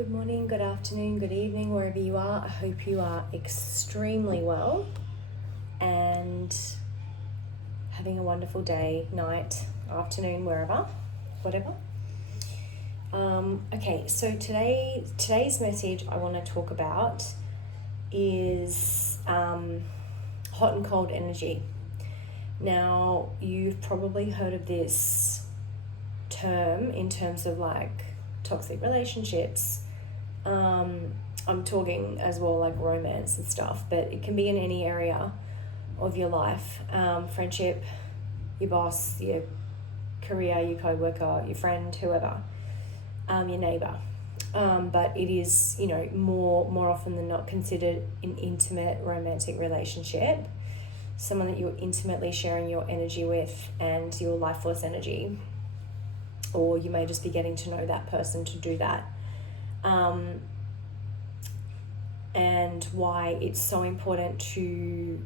Good morning, good afternoon, good evening, wherever you are. I hope you are extremely well and having a wonderful day, night, afternoon, wherever, whatever. Okay, so today's message I want to talk about is hot and cold energy. Now, you've probably heard of this term in terms of like toxic relationships. I'm talking as well like romance and stuff, but it can be in any area of your life. Friendship, your boss, your career, your co-worker, your friend, whoever, your neighbour. But it is, more often than not considered an intimate romantic relationship, someone that you're intimately sharing your energy with and your life force energy, or you may just be getting to know that person to do that. And why it's so important to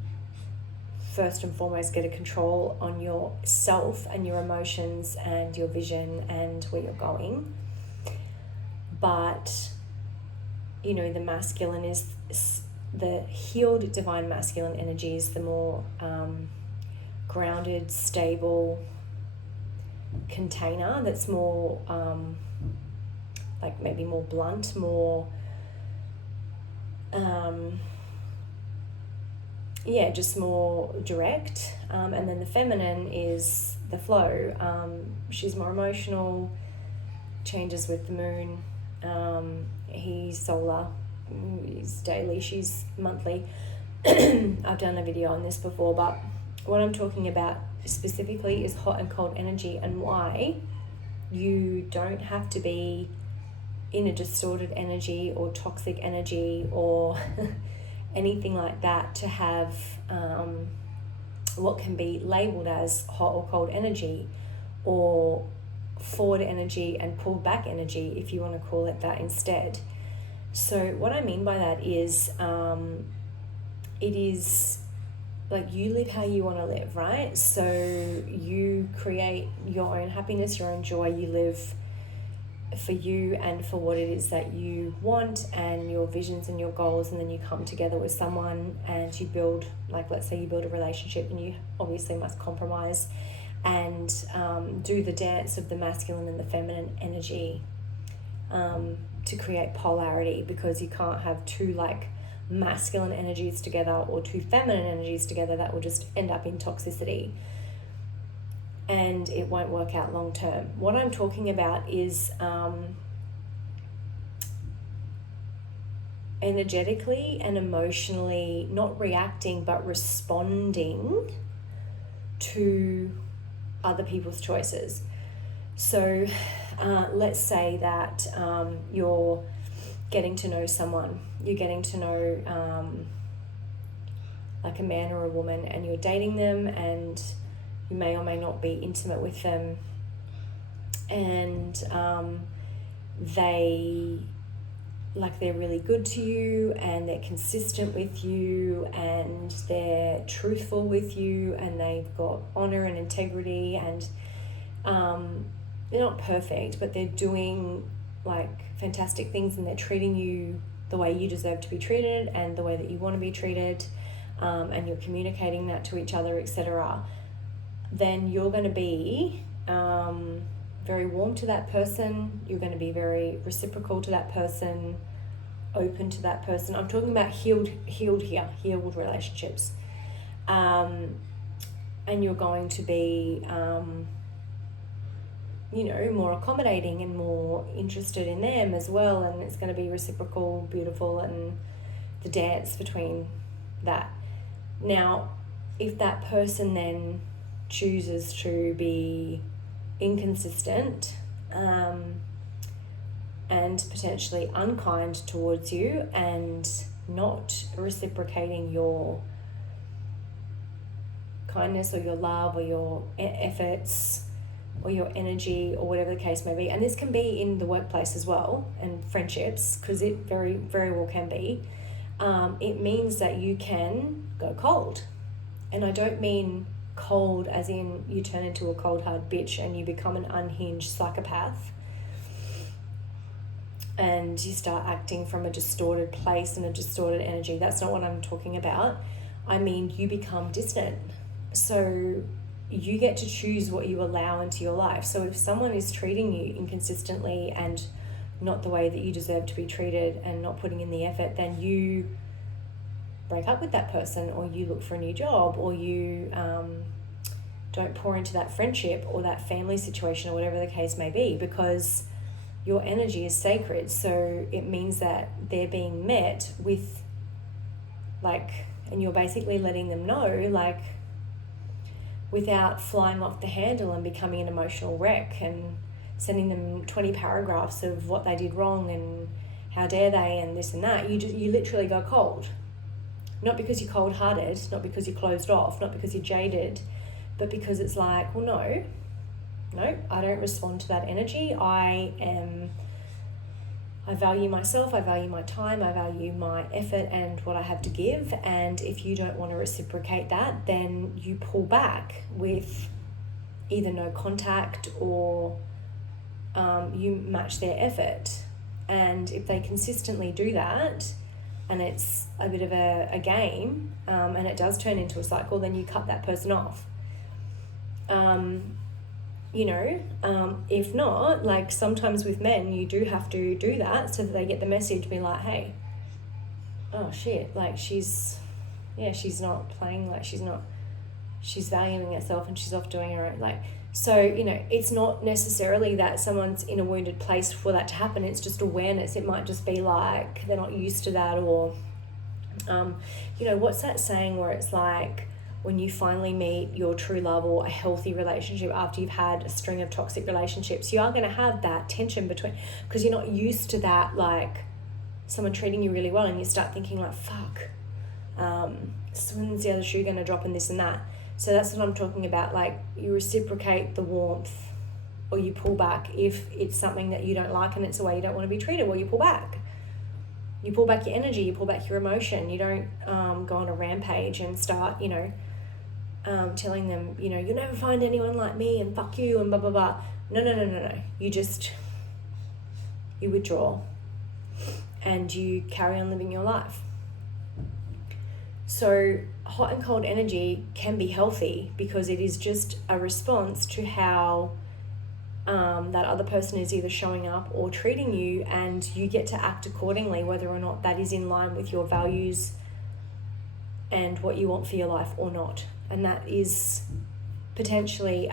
first and foremost get a control on yourself and your emotions and your vision and where you're going. But, the masculine is the healed divine masculine energy is the more grounded, stable container that's more like maybe more blunt, more just more direct, and then the feminine is the flow. She's more emotional, changes with the moon. He's solar, he's daily, she's monthly. I've done a video on this before, but what I'm talking about specifically is hot and cold energy, and why you don't have to be in a distorted energy or toxic energy or anything like that to have what can be labeled as hot or cold energy, or forward energy and pulled back energy, if you want to call it that instead. So what I mean by that is it is like you live how you want to live, right? So you create your own happiness, your own joy. You live for you and for what it is that you want and your visions and your goals, and then you come together with someone and you build, like let's say you build a relationship, and you obviously must compromise and do the dance of the masculine and the feminine energy to create polarity, because you can't have two like masculine energies together or two feminine energies together. That will just end up in toxicity and it won't work out long term. What I'm talking about is energetically and emotionally not reacting but responding to other people's choices. So let's say that you're getting to know someone, you're getting to know like a man or a woman, and you're dating them, and you may or may not be intimate with them, and they're really good to you, and they're consistent with you, and they're truthful with you, and they've got honor and integrity, and they're not perfect, but they're doing like fantastic things, and they're treating you the way you deserve to be treated and the way that you want to be treated, and you're communicating that to each other, etc. Then you're going to be very warm to that person. You're going to be very reciprocal to that person, open to that person. I'm talking about healed relationships. And you're going to be, more accommodating and more interested in them as well. And it's going to be reciprocal, beautiful, and the dance between that. Now, if that person then chooses to be inconsistent and potentially unkind towards you and not reciprocating your kindness or your love or your efforts or your energy or whatever the case may be, and this can be in the workplace as well and friendships, because it very, very well can be, it means that you can go cold. And I don't mean cold as in you turn into a cold hard bitch and you become an unhinged psychopath. and you start acting from a distorted place and a distorted energy. That's not what I'm talking about. I mean, you become distant. So you get to choose what you allow into your life. So if someone is treating you inconsistently and not the way that you deserve to be treated and not putting in the effort, then you break up with that person, or you look for a new job, or you don't pour into that friendship or that family situation, or whatever the case may be, because your energy is sacred. So it means that they're being met with, like, and you're basically letting them know, like, without flying off the handle and becoming an emotional wreck and sending them 20 paragraphs of what they did wrong and how dare they and this and that. You literally go cold. Not because you're cold-hearted, not because you're closed off, not because you're jaded, but because it's like, well, no, I don't respond to that energy. I value myself, I value my time, I value my effort and what I have to give. And if you don't want to reciprocate that, then you pull back with either no contact, or you match their effort. And if they consistently do that, and it's a bit of a game, and it does turn into a cycle, then you cut that person off. If not, like, sometimes with men, you do have to do that so that they get the message, be like, hey, oh shit, like, she's not playing, like, she's valuing herself and she's off doing her own, like, so, it's not necessarily that someone's in a wounded place for that to happen. It's just awareness. It might just be like they're not used to that, or, what's that saying where it's like, when you finally meet your true love or a healthy relationship after you've had a string of toxic relationships, you are going to have that tension between, because you're not used to that, like, someone treating you really well, and you start thinking like, fuck, so when's the other shoe going to drop, and this and that. So that's what I'm talking about. Like, you reciprocate the warmth, or you pull back if it's something that you don't like and it's the way you don't want to be treated. Well, you pull back. You pull back your energy, you pull back your emotion. You don't go on a rampage and start, telling them, you'll never find anyone like me and fuck you and blah, blah, blah. No. You withdraw and you carry on living your life. So hot and cold energy can be healthy because it is just a response to how that other person is either showing up or treating you, and you get to act accordingly, whether or not that is in line with your values and what you want for your life or not. And that is potentially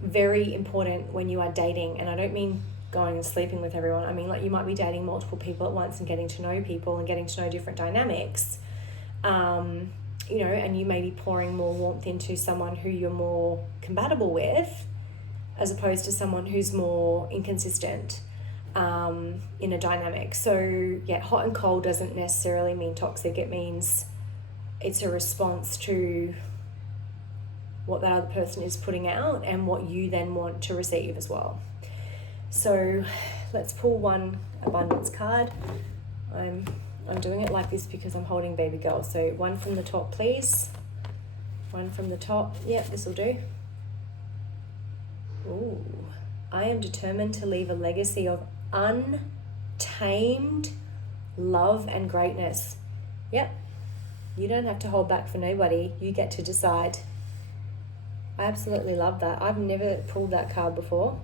very important when you are dating. And I don't mean going and sleeping with everyone. I mean, like, you might be dating multiple people at once and getting to know people and getting to know different dynamics, and you may be pouring more warmth into someone who you're more compatible with, as opposed to someone who's more inconsistent in a dynamic. So yeah, hot and cold doesn't necessarily mean toxic. It means it's a response to what that other person is putting out and what you then want to receive as well. So let's pull one abundance card. I'm doing it like this because I'm holding baby girl. So one from the top, please. One from the top. Yep, this will do. Ooh, I am determined to leave a legacy of untamed love and greatness. Yep, you don't have to hold back for nobody. You get to decide. I absolutely love that. I've never pulled that card before.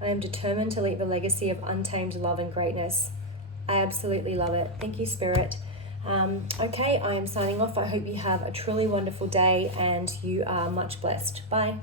I am determined to leave a legacy of untamed love and greatness. I absolutely love it. Thank you, Spirit. Okay, I am signing off. I hope you have a truly wonderful day and you are much blessed. Bye.